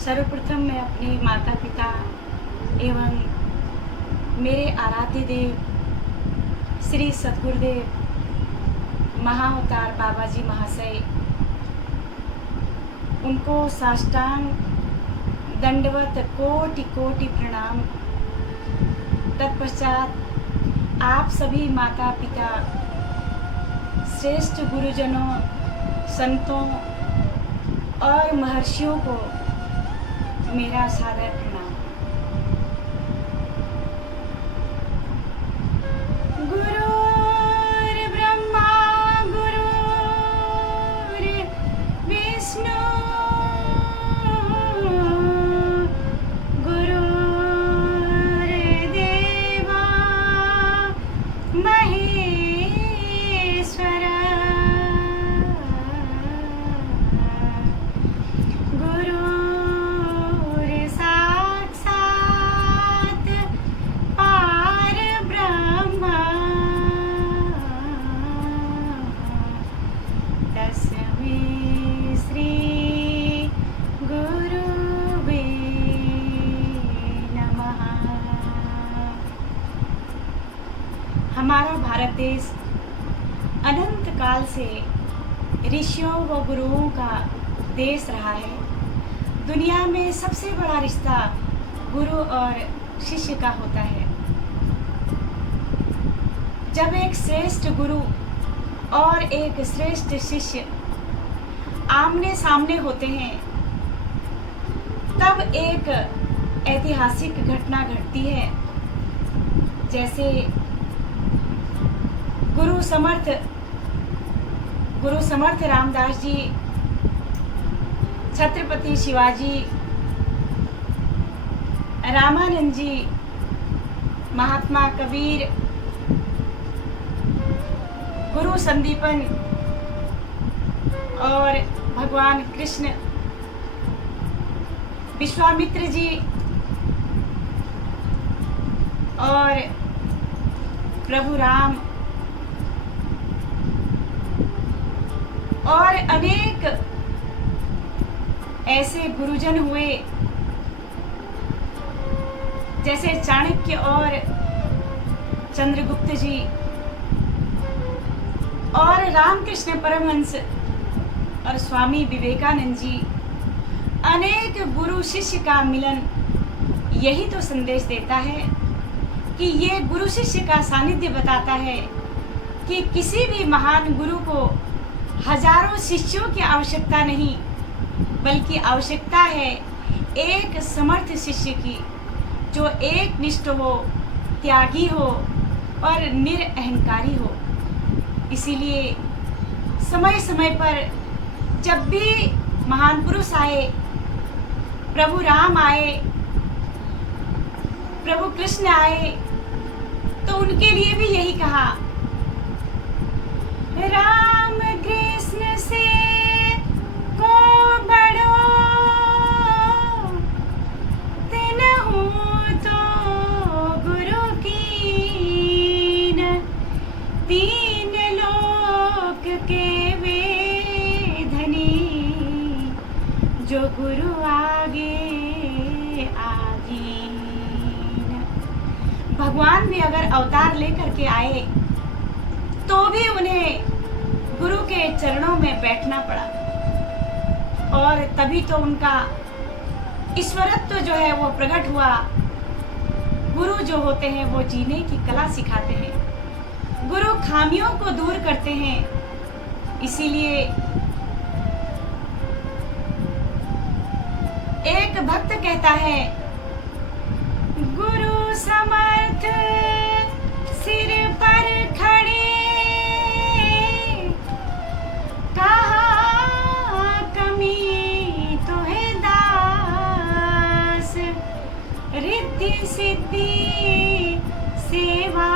सर्वप्रथम मैं अपने माता पिता एवं मेरे आराध्य देव श्री सद्गुरुदेव महाअवतार बाबा जी महाशय उनको साष्टांग दंडवत कोटि कोटि प्रणाम। तत्पश्चात आप सभी माता पिता श्रेष्ठ गुरुजनों संतों और महर्षियों को मेरा सादर प्रणाम। गुरुर्ब्रह्मा गुरुर्विष्णु गुरुर्देवा महेश्वर हमारा भारत देश अनंत काल से ऋषियों व गुरुओं का देश रहा है। दुनिया में सबसे बड़ा रिश्ता गुरु और शिष्य का होता है। जब एक श्रेष्ठ गुरु और एक श्रेष्ठ शिष्य आमने सामने होते हैं तब एक ऐतिहासिक घटना घटती है। जैसे गुरु समर्थ रामदास जी, छत्रपति शिवाजी, रामानंद जी, महात्मा कबीर, गुरु संदीपन और भगवान कृष्ण, विश्वामित्र जी और प्रभु राम और अनेक ऐसे गुरुजन हुए जैसे चाणक्य और चंद्रगुप्त जी और रामकृष्ण परमहंस और स्वामी विवेकानंद जी। अनेक गुरु शिष्य का मिलन यही तो संदेश देता है कि ये गुरु शिष्य का सानिध्य बताता है कि किसी भी महान गुरु को हजारों शिष्यों की आवश्यकता नहीं, बल्कि आवश्यकता है एक समर्थ शिष्य की जो एक निष्ठ हो, त्यागी हो और निरअहंकारी हो। इसीलिए समय समय पर जब भी महान पुरुष आए, प्रभु राम आए, प्रभु कृष्ण आए, तो उनके लिए भी यही कहा, राम कृष्ण से को बड़ो तिनहु तो गुरु कीन, तीन लोक के वे धनी, जो गुरु आगे आगीन। भगवान भी अगर अवतार लेकर के आए तो भी उन्हें गुरु के चरणों में बैठना पड़ा, और तभी तो उनका ईश्वरत्व जो है वो प्रकट हुआ। गुरु जो होते हैं वो जीने की कला सिखाते हैं, गुरु खामियों को दूर करते हैं। इसीलिए एक भक्त कहता है, गुरु समर्थ सिर पर खड़े, कहा कमी तो है दास, रिद्धि सिद्धि सेवा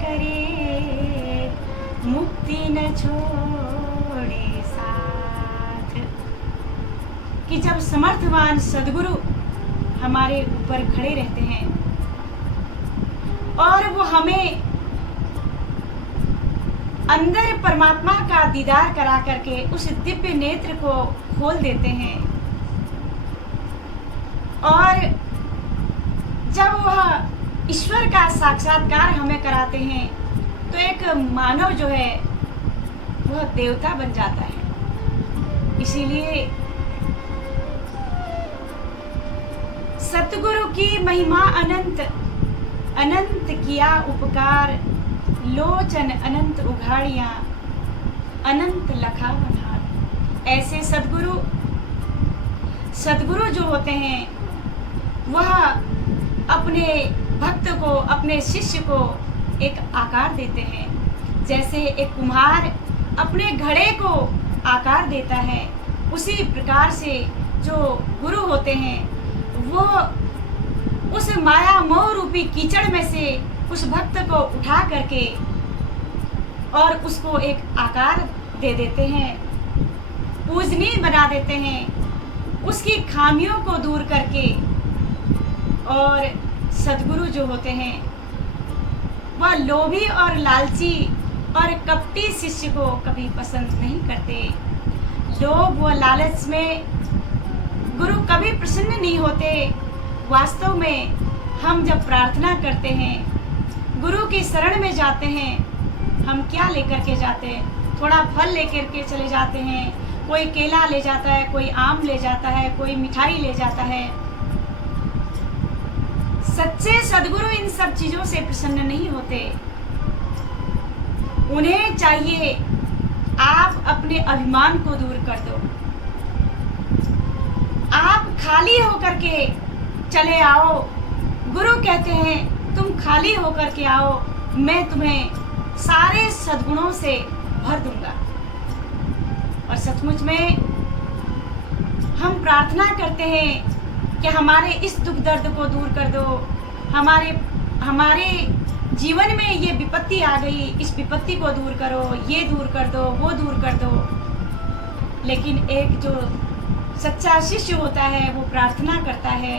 करे, मुक्ति न छोड़े साथ। कि जब समर्थवान सद्गुरु हमारे ऊपर खड़े रहते हैं और वो हमें अंदर परमात्मा का दीदार करा करके उस दिव्य नेत्र को खोल देते हैं, और जब वह ईश्वर का साक्षात्कार हमें कराते हैं तो एक मानव जो है वह देवता बन जाता है। इसीलिए सतगुरु की महिमा अनंत, अनंत किया उपकार, लोचन अनंत उघाड़िया, अनंत लखा बन्हार। ऐसे सदगुरु जो होते हैं वह अपने भक्त को, अपने शिष्य को एक आकार देते हैं। जैसे एक कुम्हार अपने घड़े को आकार देता है, उसी प्रकार से जो गुरु होते हैं वो उस माया मोह रूपी कीचड़ में से उस भक्त को उठा करके और उसको एक आकार दे देते हैं, पूजनीय बना देते हैं, उसकी खामियों को दूर करके। और सद्गुरु जो होते हैं वह लोभी और लालची और कपटी शिष्य को कभी पसंद नहीं करते। लोभ व लालच में गुरु कभी प्रसन्न नहीं होते। वास्तव में हम जब प्रार्थना करते हैं, गुरु की शरण में जाते हैं, हम क्या लेकर के जाते हैं? थोड़ा फल लेकर के चले जाते हैं, कोई केला ले जाता है, कोई आम ले जाता है, कोई मिठाई ले जाता है। सच्चे सद्गुरु इन सब चीजों से प्रसन्न नहीं होते। उन्हें चाहिए आप अपने अभिमान को दूर कर दो, आप खाली होकर के चले आओ। गुरु कहते हैं तुम खाली होकर के आओ, मैं तुम्हें सारे सद्गुणों से भर दूंगा। और सचमुच में हम प्रार्थना करते हैं कि हमारे इस दुख दर्द को दूर कर दो, हमारे जीवन में ये विपत्ति आ गई, इस विपत्ति को दूर करो, ये दूर कर दो, वो दूर कर दो। लेकिन एक जो सच्चा शिष्य होता है वो प्रार्थना करता है,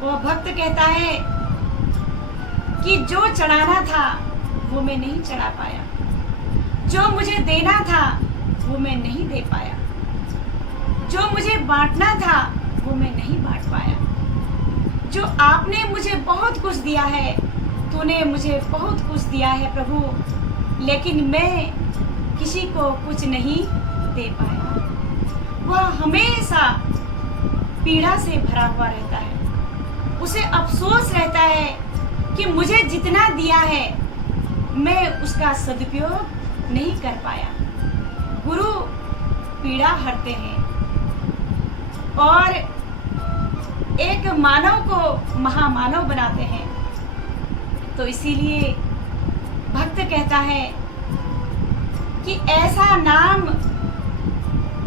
वो भक्त कहता है कि जो चढ़ाना था वो मैं नहीं चढ़ा पाया, जो मुझे देना था वो मैं नहीं दे पाया, जो मुझे बांटना था वो मैं नहीं बांट पाया। जो आपने मुझे बहुत कुछ दिया है, तूने मुझे बहुत कुछ दिया है प्रभु, लेकिन मैं किसी को कुछ नहीं दे पाया। वह हमेशा पीड़ा से भरा हुआ रहता है, उसे अफसोस रहता है कि मुझे जितना दिया है मैं उसका सदुपयोग नहीं कर पाया। गुरु पीड़ा हरते हैं और एक मानव को महामानव बनाते हैं। तो इसीलिए भक्त कहता है कि ऐसा नाम,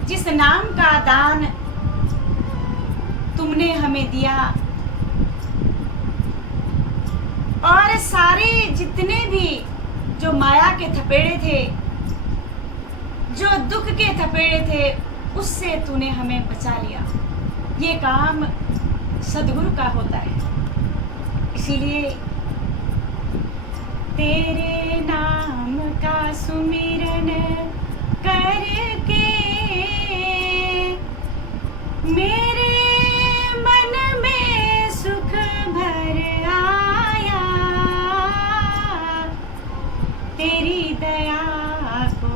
जिस नाम का दान तुमने हमें दिया, और सारे जितने भी जो माया के थपेड़े थे, जो दुख के थपेड़े थे, उससे तूने हमें बचा लिया। ये काम सद्गुरु का होता है। इसीलिए तेरे नाम का सुमिरन करके मेरे मन में सुख भर आया, तेरी दया को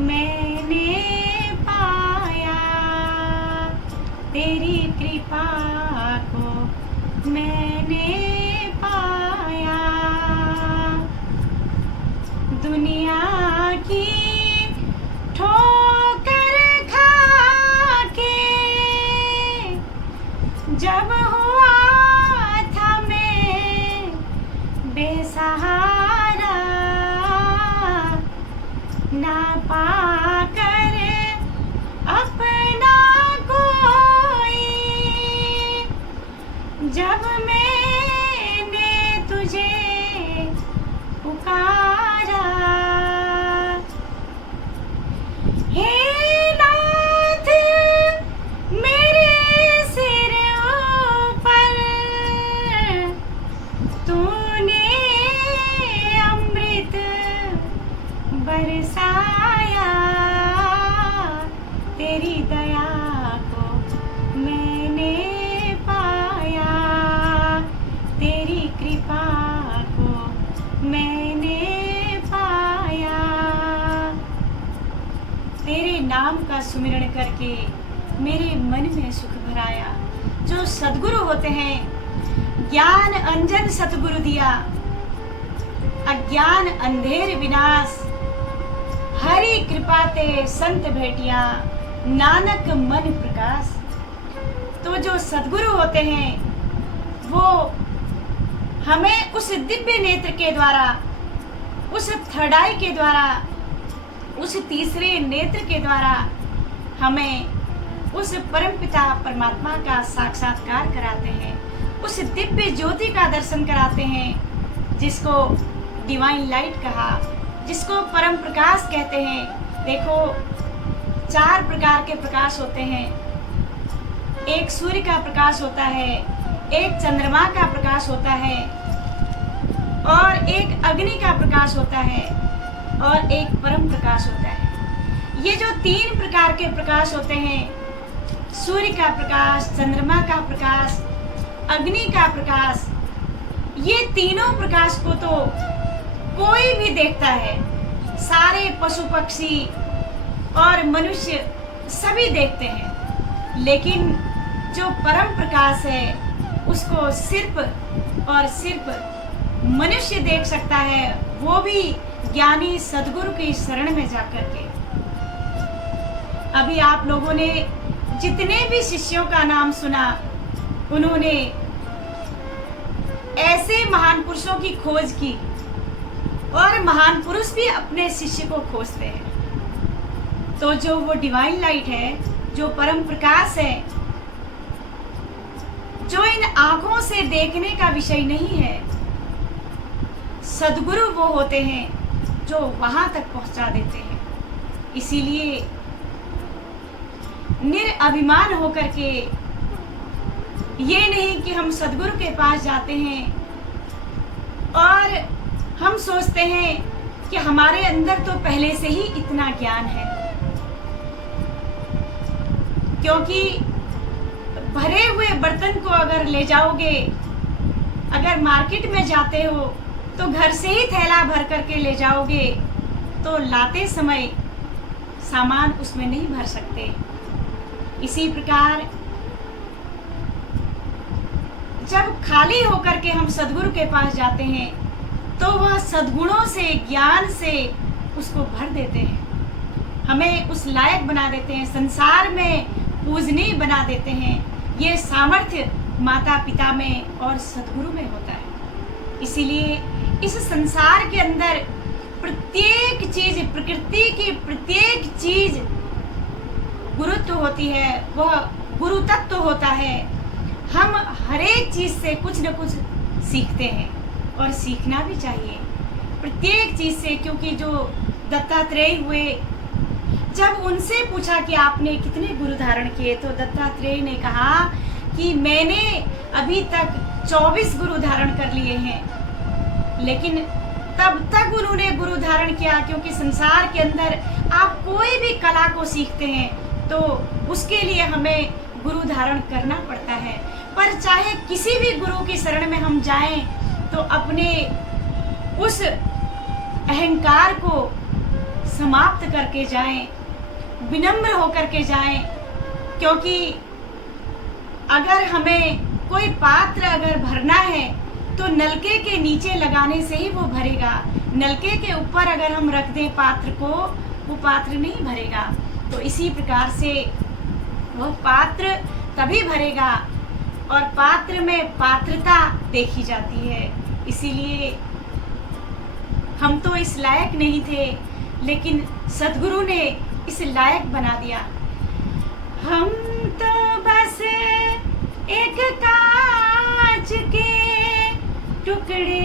मैंने पाया, तेरी कृपा को मैंने पाया। दुनिया की ठोकर खा के जब हुआ था मैं बेसहारा, ना पाकर अपना कोई, जब मैंने तुझे पुकारा, हे नाथ मेरे सिर ऊपर सुमिरन करके मेरे मन में सुख भराया। जो सद्गुरु होते हैं, ज्ञान अंजन सतगुरु दिया, अज्ञान अंधेर विनाश, हरि कृपा ते संत भेटिया, नानक मन प्रकाश। तो जो सद्गुरु होते हैं वो हमें उस दिव्य नेत्र के द्वारा, उस थर्ड आई के द्वारा, उस तीसरे नेत्र के द्वारा हमें उस परमपिता परमात्मा का साक्षात्कार कराते हैं, उस दिव्य ज्योति का दर्शन कराते हैं, जिसको डिवाइन लाइट कहा, जिसको परम प्रकाश कहते हैं। देखो, 4 प्रकार के प्रकाश होते हैं। एक सूर्य का प्रकाश होता है, एक चंद्रमा का प्रकाश होता है, और एक अग्नि का प्रकाश होता है, और एक परम प्रकाश होता है। ये जो 3 प्रकार के प्रकाश होते हैं, सूर्य का प्रकाश, चंद्रमा का प्रकाश, अग्नि का प्रकाश, ये तीनों प्रकाश को तो कोई भी देखता है, सारे पशु पक्षी और मनुष्य सभी देखते हैं, लेकिन जो परम प्रकाश है उसको सिर्फ और सिर्फ मनुष्य देख सकता है, वो भी ज्ञानी सद्गुरु की शरण में जाकर के। अभी आप लोगों ने जितने भी शिष्यों का नाम सुना, उन्होंने ऐसे महान पुरुषों की खोज की, और महान पुरुष भी अपने शिष्य को खोजते हैं। तो जो वो डिवाइन लाइट है, जो परम प्रकाश है, जो इन आंखों से देखने का विषय नहीं है, सद्गुरु वो होते हैं जो वहां तक पहुंचा देते हैं। इसीलिए निरअभिमान होकर के, ये नहीं कि हम सद्गुरु के पास जाते हैं और हम सोचते हैं कि हमारे अंदर तो पहले से ही इतना ज्ञान है, क्योंकि भरे हुए बर्तन को अगर ले जाओगे, अगर मार्केट में जाते हो तो घर से ही थैला भर करके ले जाओगे, तो लाते समय सामान उसमें नहीं भर सकते। इसी प्रकार जब खाली होकर के हम सद्गुरु के पास जाते हैं, तो वह सद्गुणों से, ज्ञान से उसको भर देते हैं, हमें उस लायक बना देते हैं, संसार में पूजनीय बना देते हैं। ये सामर्थ्य माता पिता में और सद्गुरु में होता है। इसीलिए इस संसार के अंदर प्रत्येक चीज, प्रकृति की प्रत्येक चीज गुरुत्व होती है, वह गुरु तत्व होता है। हम हर एक चीज से कुछ न कुछ सीखते हैं, और सीखना भी चाहिए प्रत्येक चीज से, क्योंकि जो दत्तात्रेय हुए, जब उनसे पूछा कि आपने कितने गुरु धारण किए, तो दत्तात्रेय ने कहा कि मैंने अभी तक 24 गुरु धारण कर लिए हैं। लेकिन तब तक उन्होंने गुरु धारण किया, क्योंकि संसार के अंदर आप कोई भी कला को सीखते हैं तो उसके लिए हमें गुरु धारण करना पड़ता है। पर चाहे किसी भी गुरु की शरण में हम जाएं, तो अपने उस अहंकार को समाप्त करके जाएं, विनम्र होकर के जाएं, क्योंकि अगर हमें कोई पात्र अगर भरना है तो नलके के नीचे लगाने से ही वो भरेगा। नलके के ऊपर अगर हम रख दें पात्र को, वो पात्र नहीं भरेगा। तो इसी प्रकार से वह पात्र तभी भरेगा, और पात्र में पात्रता देखी जाती है। इसीलिए हम तो इस लायक नहीं थे, लेकिन सद्गुरु ने इस लायक बना दिया। हम तो बस एक कांच के टुकड़े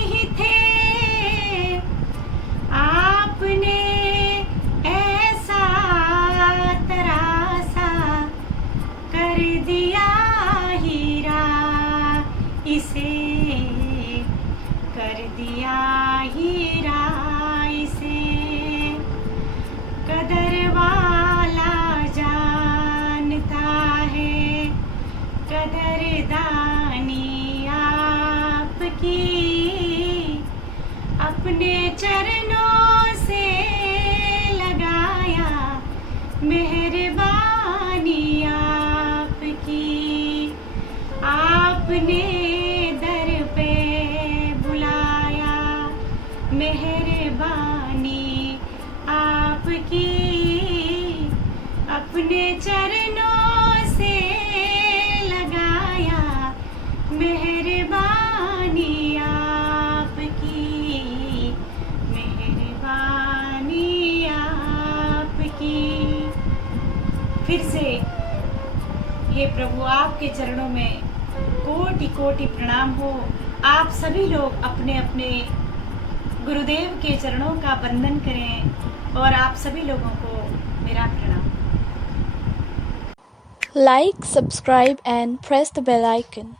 ही थे, आपने ऐसा तरासा कर दिया हीरा, इसे कर दिया हीरा, इसे कदर वाला जानता है, कदरदानी आपकी अपने चरणों से लगाया अपने दर पे बुलाया, मेहरबानी आपकी अपने चरणों से लगाया, मेहरबानी आपकी, मेहरबानी आपकी। फिर से हे प्रभु, आपके चरणों में कोटि कोटि प्रणाम हो। आप सभी लोग अपने अपने गुरुदेव के चरणों का वंदन करें और आप सभी लोगों को मेरा प्रणाम। Like, subscribe and press the bell icon.